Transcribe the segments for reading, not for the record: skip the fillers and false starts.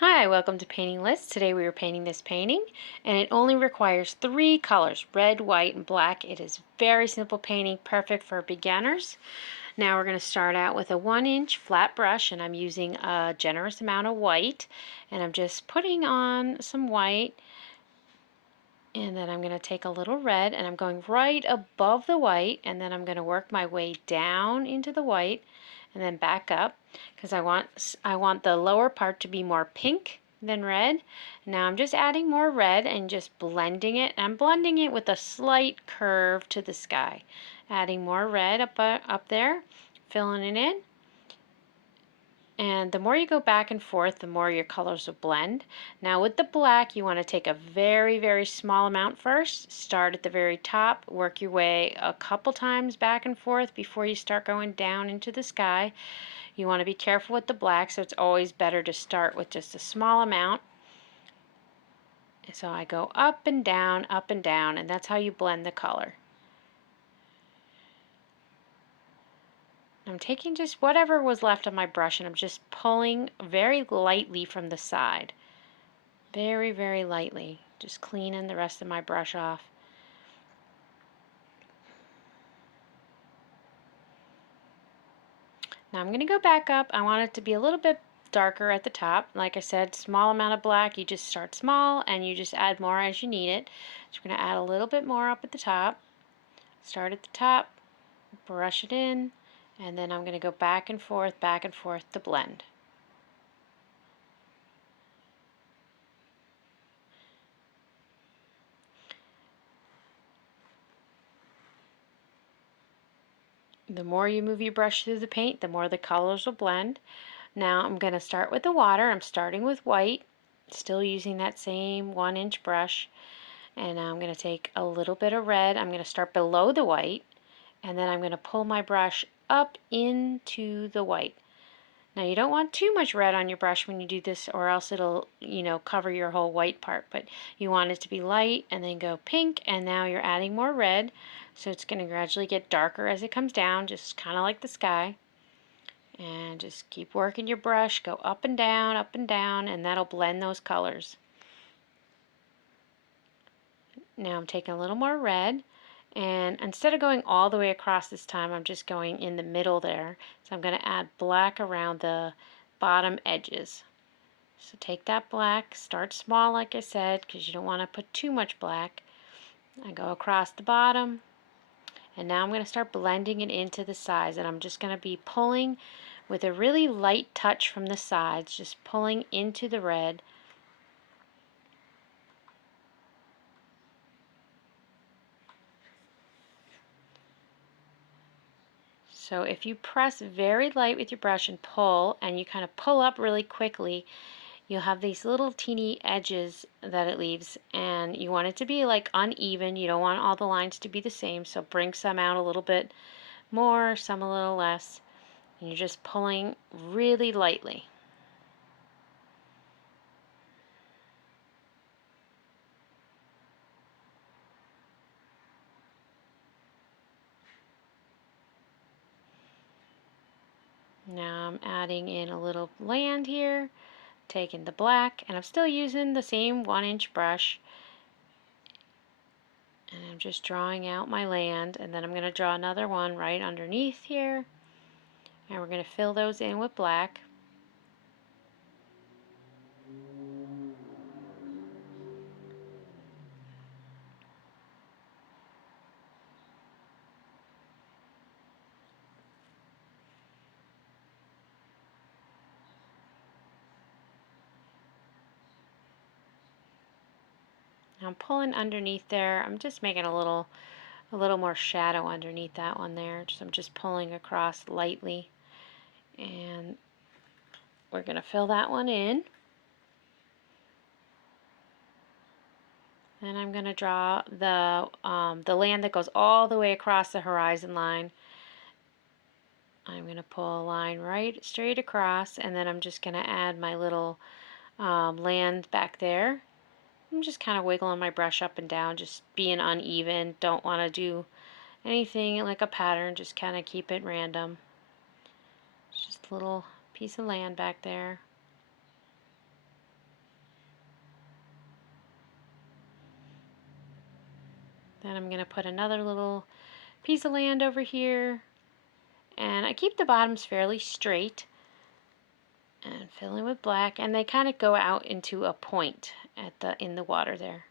Hi, welcome to Painting List. Today we are painting this painting and it only requires 3 colors, red, white, and black. It is very simple painting, perfect for beginners. Now we're going to start out with a 1-inch flat brush, and I'm using a generous amount of white, and I'm just putting on some white, and then I'm going to take a little red and I'm going right above the white, and then I'm going to work my way down into the white and then back up because I want the lower part to be more pink than red. Now I'm just adding more red and just blending it. I'm blending it with a slight curve to the sky. Adding more red up there, filling it in. And the more you go back and forth, the more your colors will blend. Now with the black, you want to take a very, very small amount first. Start at the very top, work your way a couple times back and forth before you start going down into the sky. You want to be careful with the black, so it's always better to start with just a small amount. So I go up and down, and that's how you blend the color. I'm taking just whatever was left on my brush and I'm just pulling very lightly from the side. Very, very lightly. Just cleaning the rest of my brush off. Now I'm going to go back up. I want it to be a little bit darker at the top. Like I said, small amount of black. You just start small and you just add more as you need it. So we're going to add a little bit more up at the top. Start at the top, brush it in, and then I'm going to go back and forth to blend. The more you move your brush through the paint, the more the colors will blend. Now I'm going to start with the water. I'm starting with white, still using that same 1-inch brush. And now I'm going to take a little bit of red. I'm going to start below the white, and then I'm going to pull my brush up into the white. Now you don't want too much red on your brush when you do this, or else it'll, cover your whole white part. But you want it to be light and then go pink, and now you're adding more red. So it's going to gradually get darker as it comes down, just kind of like the sky. And just keep working your brush, go up and down, and that'll blend those colors. Now I'm taking a little more red, and instead of going all the way across this time, I'm just going in the middle there. So I'm going to add black around the bottom edges. So take that black, start small like I said, because you don't want to put too much black. I go across the bottom, and now I'm going to start blending it into the sides, and I'm just going to be pulling with a really light touch from the sides, just pulling into the red. So if you press very light with your brush and pull, and you kind of pull up really quickly, you'll have these little teeny edges that it leaves, and you want it to be like uneven. You don't want all the lines to be the same, so bring some out a little bit more, some a little less, and you're just pulling really lightly. Now I'm adding in a little land here, taking the black, and I'm still using the same 1-inch brush, and I'm just drawing out my land, and then I'm going to draw another one right underneath here, and we're going to fill those in with black. I'm pulling underneath there. I'm just making a little more shadow underneath that one there. I'm just pulling across lightly, and we're going to fill that one in. And I'm going to draw the land that goes all the way across the horizon line. I'm going to pull a line right straight across, and then I'm just going to add my little land back there. I'm just kind of wiggling my brush up and down, just being uneven. Don't want to do anything like a pattern, just kind of keep it random. It's just a little piece of land back there. Then I'm going to put another little piece of land over here. And I keep the bottoms fairly straight and fill in with black, and they kind of go out into a point in the water there.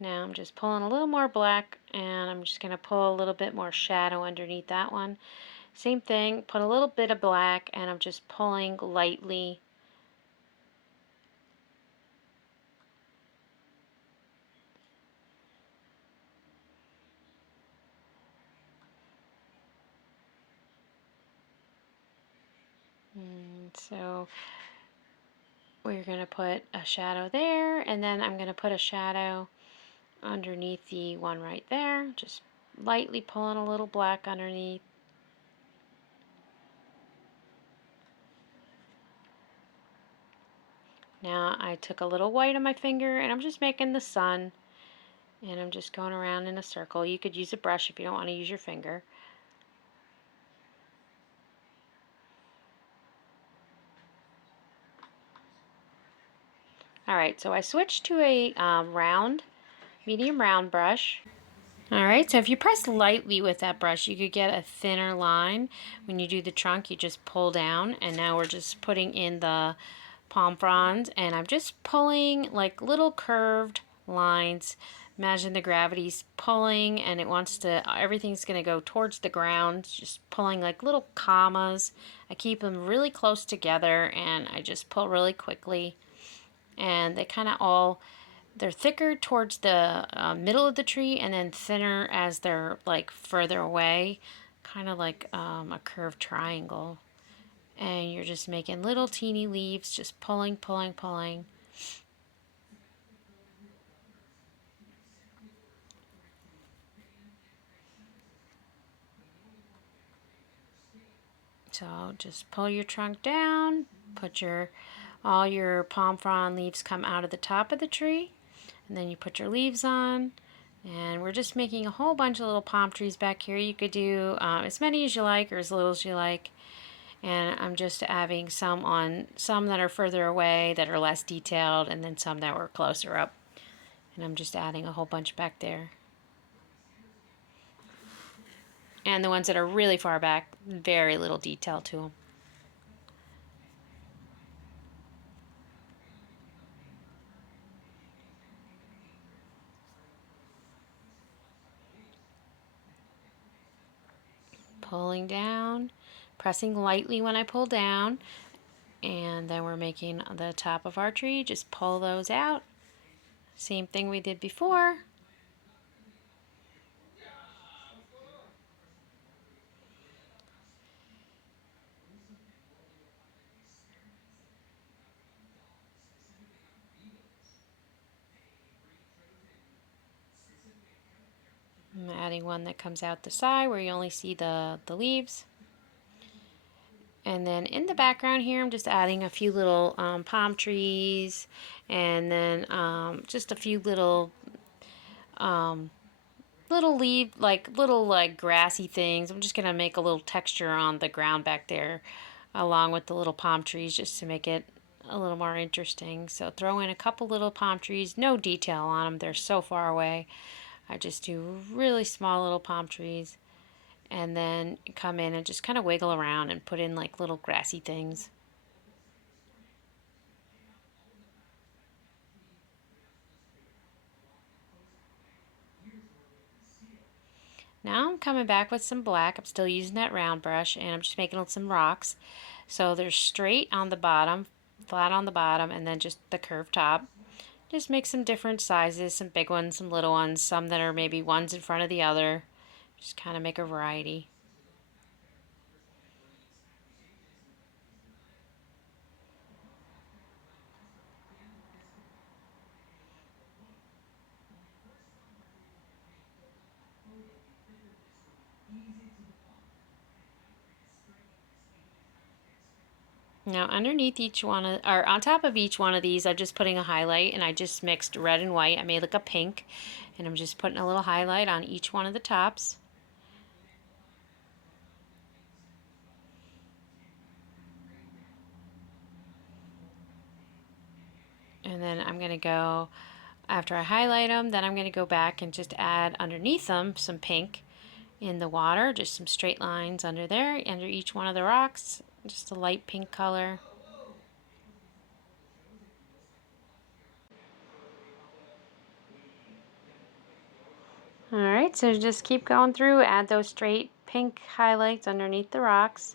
Now I'm just pulling a little more black, and I'm just going to pull a little bit more shadow underneath that one. Same thing, put a little bit of black, and I'm just pulling lightly. So we're going to put a shadow there, and then I'm going to put a shadow underneath the one right there. Just lightly pulling a little black underneath. Now I took a little white on my finger, and I'm just making the sun, and I'm just going around in a circle. You could use a brush if you don't want to use your finger. Alright, so I switched to a medium round brush. Alright, so if you press lightly with that brush, you could get a thinner line. When you do the trunk, you just pull down, and now we're just putting in the palm fronds, and I'm just pulling like little curved lines. Imagine the gravity's pulling, and everything's going to go towards the ground, just pulling like little commas. I keep them really close together, and I just pull really quickly. And they're thicker towards the middle of the tree, and then thinner as they're like further away, kind of like a curved triangle. And you're just making little teeny leaves, just pulling, pulling, pulling. So just pull your trunk down, all your palm frond leaves come out of the top of the tree, and then you put your leaves on. And we're just making a whole bunch of little palm trees back here. You could do as many as you like or as little as you like. And I'm just adding some that are further away that are less detailed, and then some that were closer up. And I'm just adding a whole bunch back there. And the ones that are really far back, very little detail to them. Pulling down, pressing lightly when I pull down, and then we're making the top of our tree. Just pull those out. Same thing we did before. I'm adding one that comes out the side where you only see the leaves. And then in the background here, I'm just adding a few little palm trees, and then just a few little grassy things. I'm just gonna make a little texture on the ground back there, along with the little palm trees, just to make it a little more interesting. So throw in a couple little palm trees, no detail on them, they're so far away. I just do really small little palm trees, and then come in and just kind of wiggle around and put in like little grassy things. Now I'm coming back with some black. I'm still using that round brush, and I'm just making some rocks. So they're straight on the bottom, flat on the bottom, and then just the curved top. Just make some different sizes, some big ones, some little ones, some that are maybe ones in front of the other. Just kind of make a variety. Now underneath or on top of each one of these, I'm just putting a highlight, and I just mixed red and white. I made like a pink, and I'm just putting a little highlight on each one of the tops. And And then I'm going to go, after I highlight them, then I'm going to go back and just add underneath them some pink in the water, just some straight lines under there, under each one of the rocks, just a light pink color. Alright, so just keep going through, add those straight pink highlights underneath the rocks.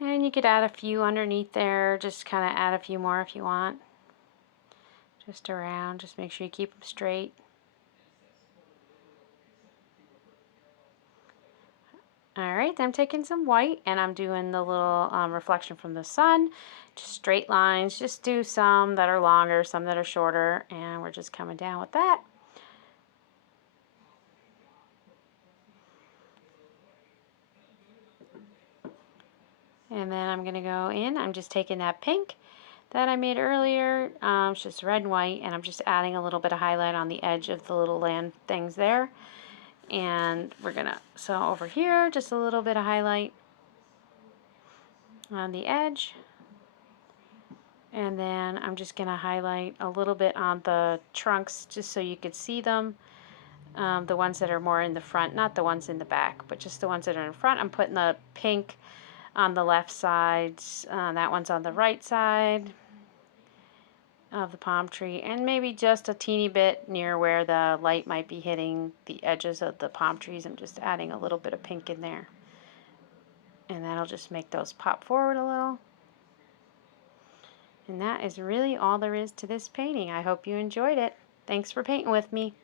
And you could add a few underneath there, just kind of add a few more if you want. Just around, just make sure you keep them straight. Alright, then I'm taking some white and I'm doing the little reflection from the sun. Just straight lines, just do some that are longer, some that are shorter, and we're just coming down with that. And then I'm going to go in, I'm just taking that pink that I made earlier, it's just red and white, and I'm just adding a little bit of highlight on the edge of the little land things there. And we're going to, so over here, just a little bit of highlight on the edge. And then I'm just going to highlight a little bit on the trunks just so you could see them. The ones that are more in the front, not the ones in the back, but just the ones that are in front. I'm putting the pink on the left side, that one's on the right side of the palm tree, and maybe just a teeny bit near where the light might be hitting the edges of the palm trees. I'm just adding a little bit of pink in there, and that'll just make those pop forward a little. And that is really all there is to this painting. I hope you enjoyed it. Thanks for painting with me.